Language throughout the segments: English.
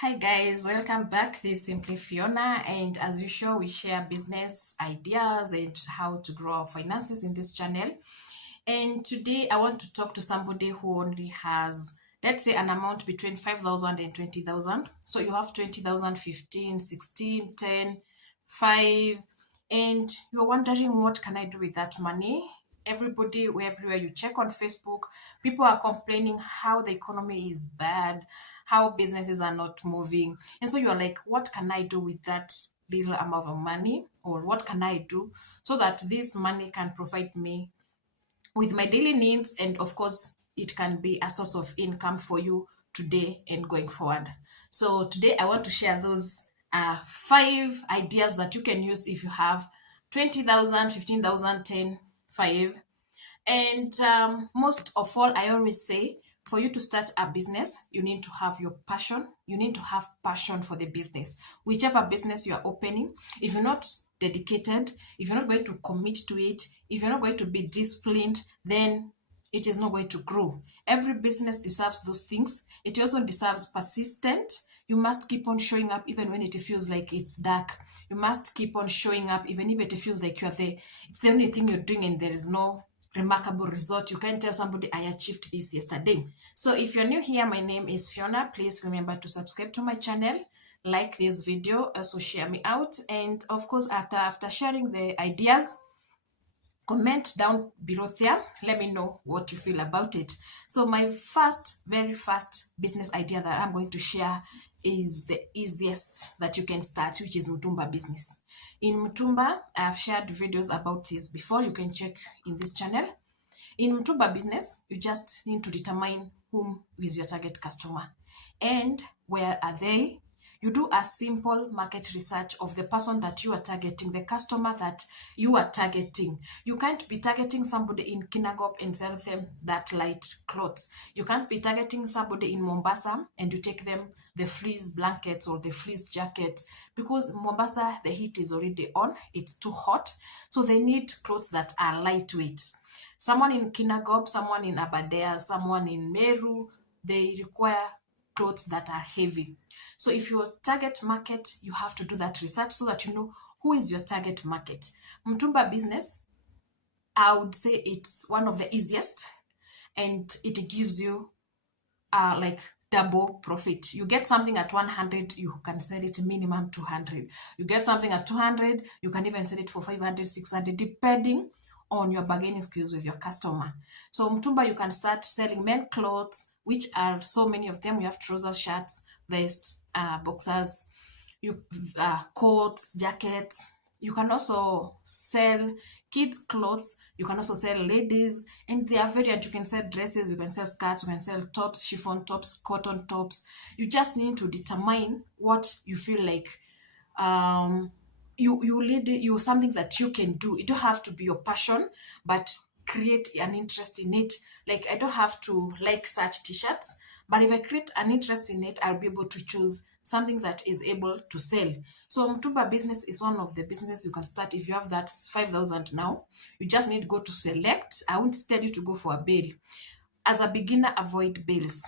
Hi guys, welcome back. This is Simply Fiona, and as usual, we share business ideas and how to grow our finances in this channel. And today, I want to talk to somebody who only has, let's say, an amount between 5,000 and 20,000. So you have 20,000, 15, 16, 10, 5, and you're wondering, what can I do with that money? Everybody, everywhere you check on Facebook, people are complaining how the economy is bad, how businesses are not moving. And so you're like, what can I do with that little amount of money? Or what can I do so that this money can provide me with my daily needs? And of course, it can be a source of income for you today and going forward. So today, I want to share those 5 ideas that you can use if you have 20,000, 15,000, 10, 5. And most of all, I always say for you to start a business, you need to have your passion. You need to have passion for the business. Whichever business you are opening, if you're not dedicated, if you're not going to commit to it, if you're not going to be disciplined, then it is not going to grow. Every business deserves those things. It also deserves persistent. You must keep on showing up even when it feels like it's dark. You must keep on showing up even if it feels like it's the only thing you're doing and there is no remarkable result. You can't tell somebody, I achieved this yesterday. So if you're new here, my name is Fiona. Please remember to subscribe to my channel, like this video, also share me out. And of course, after sharing the ideas, comment down below there. Let me know what you feel about it. So my very first business idea that I'm going to share is the easiest that you can start, which is Mutumba business. In Mutumba, I've shared videos about this before. You can check in this channel. In Mutumba business, you just need to determine whom is your target customer and where are they. You do a simple market research of the person that you are targeting, the customer that you are targeting. You can't be targeting somebody in Kinangop and sell them that light clothes. You can't be targeting somebody in Mombasa and you take them the fleece blankets or the fleece jackets, because Mombasa, the heat is already on. It's too hot. So they need clothes that are lightweight. Someone in Kinangop, someone in Aberdare, someone in Meru, they require clothes that are heavy. So if your target market, you have to do that research so that you know who is your target market. Mtumba business, I would say it's one of the easiest, and it gives you like double profit. You get something at 100, you can sell it minimum 200. You get something at 200, you can even sell it for 500, 600, depending on your bargaining skills with your customer. So Mtumba, you can start selling men clothes, which are so many of them. You have trousers, shirts, vests, boxers, coats, jackets. You can also sell kids clothes. You can also sell ladies, and they are variant. You can sell dresses, you can sell skirts, you can sell tops, chiffon tops, cotton tops. You just need to determine what you feel like you lead you something that you can do. It don't have to be your passion, but create an interest in it. Like, I don't have to like such t-shirts, but if I create an interest in it, I'll be able to choose something that is able to sell. So Mtumba business is one of the businesses you can start if you have that 5,000 now. You just need to go to select. I won't tell you to go for a bill. As a beginner, avoid bills.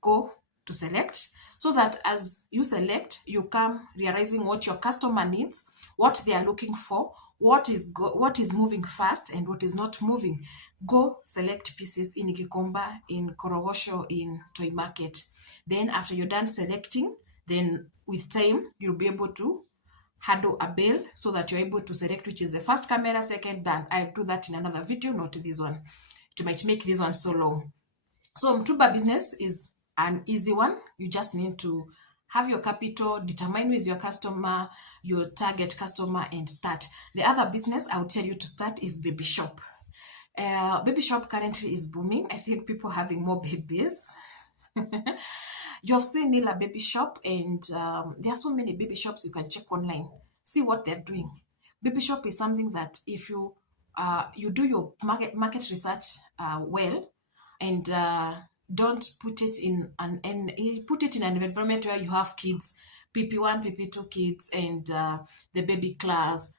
Go to select, so that as you select, you come realizing what your customer needs, what they are looking for, what is moving fast and what is not moving. Go select pieces in Gikomba, in Korogosho, in Toy Market. Then after you're done selecting, then with time you'll be able to handle a bill so that you're able to select which is the first camera, second. Then I'll do that in another video, not this one. It might make this one so long. So Mtumba business is an easy one. You just need to have your capital, determine who is your customer, your target customer, and start. The other business I would tell you to start is baby shop. Baby shop currently is booming. I think people having more babies. You've seen Nila baby shop, and there are so many baby shops you can check online. See what they're doing. Baby shop is something that if you you do your market research well, and don't put it in put it in an environment where you have kids, PP1, PP2 kids, and the baby class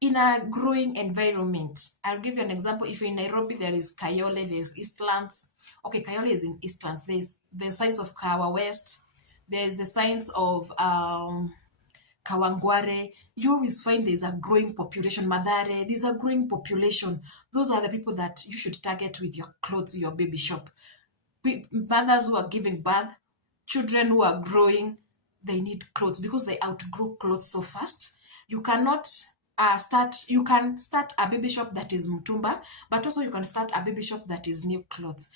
in a growing environment. I'll give you an example. If in Nairobi, there is Kayole, there's Eastlands. Okay, Kayole is in Eastlands. There's the sides of Kawa West, There's the signs of Kawangware. You always find there's a growing population. Madare, there's a growing population. Those are the people that you should target with your clothes, your baby shop. Mothers who are giving birth, children who are growing, they need clothes because they outgrow clothes so fast. You cannot you can start a baby shop that is mtumba, but also you can start a baby shop that is new clothes.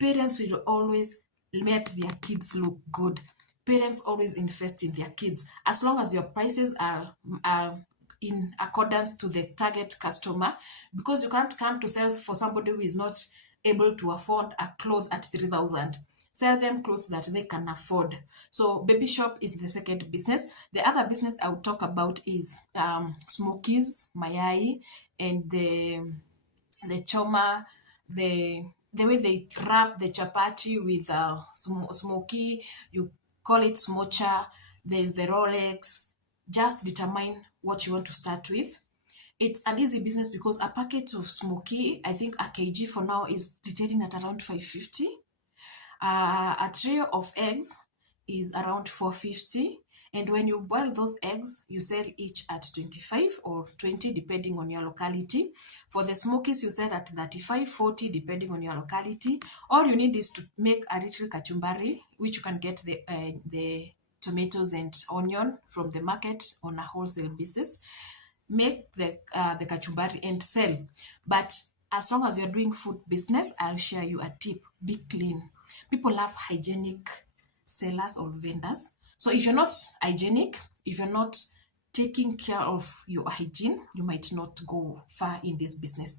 Parents will always let their kids look good. Parents always invest in their kids as long as your prices are in accordance to the target customer, because you can't come to sell for somebody who is not able to afford a cloth at 3,000. Sell them clothes that they can afford. So baby shop is the second business. The other business I would talk about is smokies, mayai, and the choma, the the way they wrap the chapati with smoky, you call it smocha. There's the Rolex. Just determine what you want to start with. It's an easy business because a packet of smoky, I think a kg for now, is retailing at around 550. A tray of eggs is around 450. And when you boil those eggs, you sell each at 25 or 20, depending on your locality. For the smokies, you sell at 35, 40, depending on your locality. All you need is to make a little kachumbari, which you can get the tomatoes and onion from the market on a wholesale basis. Make the kachumbari and sell. But as long as you're doing food business, I'll share you a tip: be clean. People love hygienic sellers or vendors. So if you're not hygienic, if you're not taking care of your hygiene, you might not go far in this business.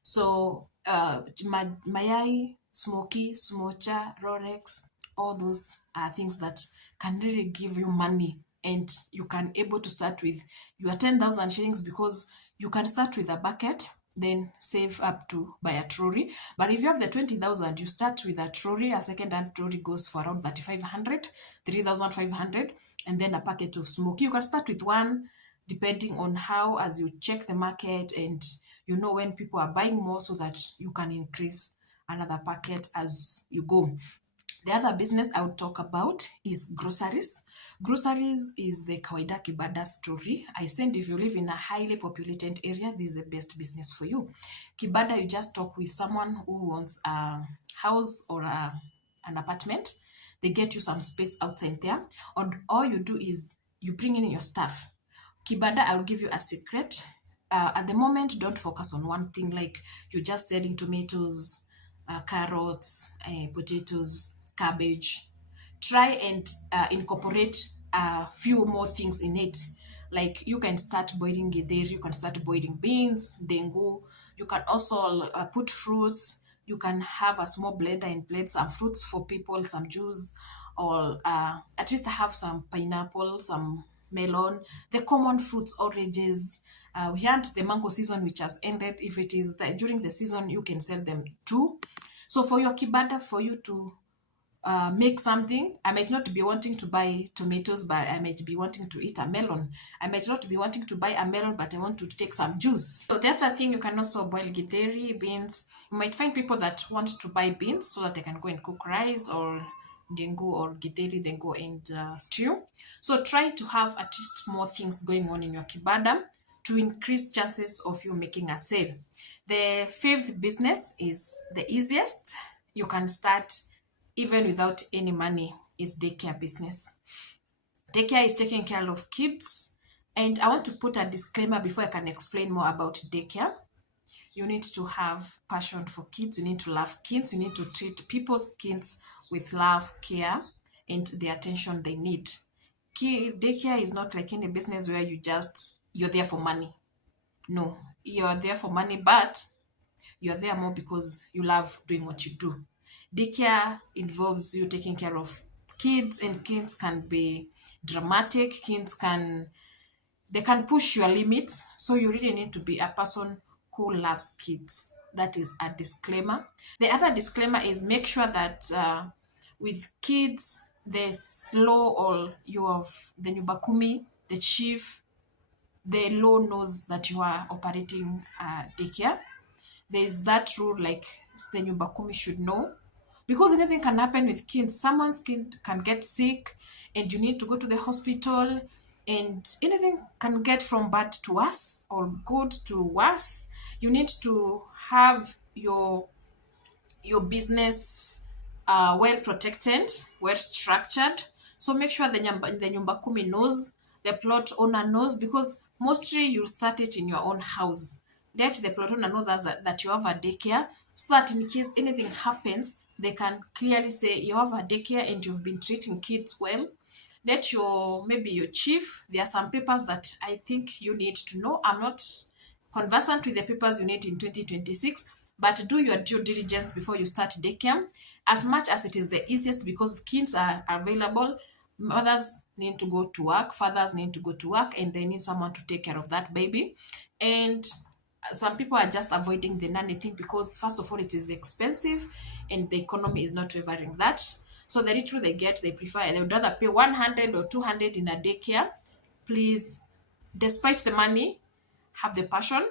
So mayai, smoky, smocha, rorex, all those are things that can really give you money, and you can able to start with your 10,000 shillings, because you can start with a bucket, then save up to buy a trolley. But if you have the 20,000, you start with a trolley. A second hand trolley goes for around 3,500, 3,500, and then a packet of smoke. You can start with one, depending on how, as you check the market and you know when people are buying more, so that you can increase another packet as you go. The other business I would talk about is groceries. Groceries is the kawaida kibada story. I said if you live in a highly populated area, this is the best business for you. Kibada, you just talk with someone who wants a house or an apartment. They get you some space outside there. And all you do is you bring in your stuff. Kibada, I'll give you a secret. At the moment, don't focus on one thing, like you're just selling tomatoes, carrots, potatoes, cabbage. Try and incorporate a few more things in it. Like you can start boiling githeri, you can start boiling beans, dengu. You can also put fruits. You can have a small blender and blend some fruits for people, some juice, or at least have some pineapple, some melon, the common fruits, oranges. We had the mango season, which has ended. If it is during the season, you can sell them too. So for your kibada, for you to make something, I might not be wanting to buy tomatoes, but I might be wanting to eat a melon. I might not be wanting to buy a melon, but I want to take some juice. So the other thing, you can also boil githeri, beans. You might find people that want to buy beans so that they can go and cook rice or dengu or githeri, then go and stew. So try to have at least more things going on in your kibada to increase chances of you making a sale. The fifth business is the easiest. You can start even without any money, is daycare business. Daycare is taking care of kids. And I want to put a disclaimer before I can explain more about daycare. You need to have passion for kids. You need to love kids. You need to treat people's kids with love, care, and the attention they need. Daycare is not like any business where you're there for money. No, you're there for money, but you're there more because you love doing what you do. Daycare involves you taking care of kids, and kids can be dramatic. They can push your limits. So you really need to be a person who loves kids. That is a disclaimer. The other disclaimer is make sure that with kids, the law or you have the Nyubakumi, the chief, the law knows that you are operating daycare. There's that rule, like the Nyumbakumi should know. because anything can happen with kids. Someone's kid can get sick and you need to go to the hospital, and anything can get from bad to worse or good to worse. You need to have your business well protected, well structured. So make sure the nyumba kumi knows, the plot owner knows, because mostly you'll start it in your own house. Let the plot owner know that you have a daycare, so that in case anything happens, they can clearly say you have a daycare and you've been treating kids well. Let your maybe your chief, there are some papers that I think you need to know. I'm not conversant with the papers you need in 2026, but do your due diligence before you start daycare, as much as it is the easiest, because kids are available. Mothers need to go to work, fathers need to go to work, and they need someone to take care of that baby. And some people are just avoiding the nanny thing because, first of all, it is expensive and the economy is not favoring that. So the little they get, they prefer, they would rather pay 100 or 200 in a daycare. Please, despite the money, have the passion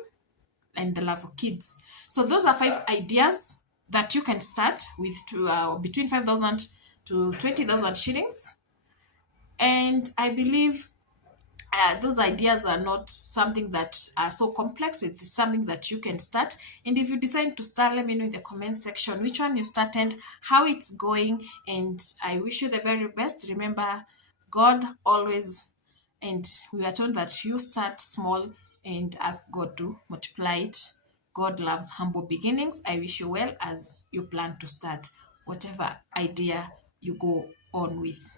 and the love for kids. So those are 5 ideas that you can start with, to between 5,000 to 20,000 shillings. And I believe those ideas are not something that are so complex. It's something that you can start. And if you decide to start, let me know in the comment section which one you started, how it's going, and I wish you the very best. Remember, God always, and we are told that you start small and ask God to multiply it. God loves humble beginnings. I wish you well as you plan to start whatever idea you go on with.